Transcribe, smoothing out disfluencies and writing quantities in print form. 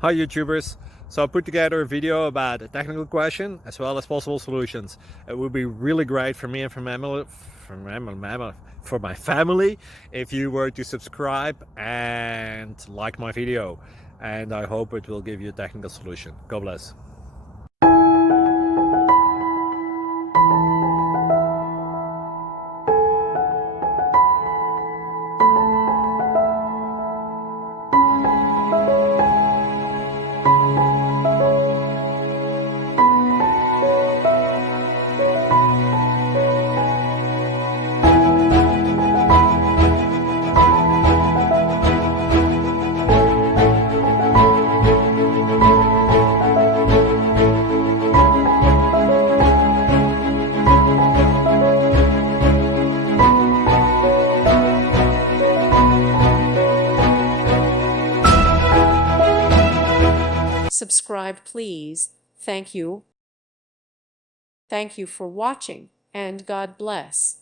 Hi YouTubers! So I put together a video about a technical question as well as possible solutions. It would be really great for me and for my family if you were to subscribe and like my video. And I hope it will give you a technical solution. God bless. Subscribe, please. Thank you. Thank you for watching, and God bless.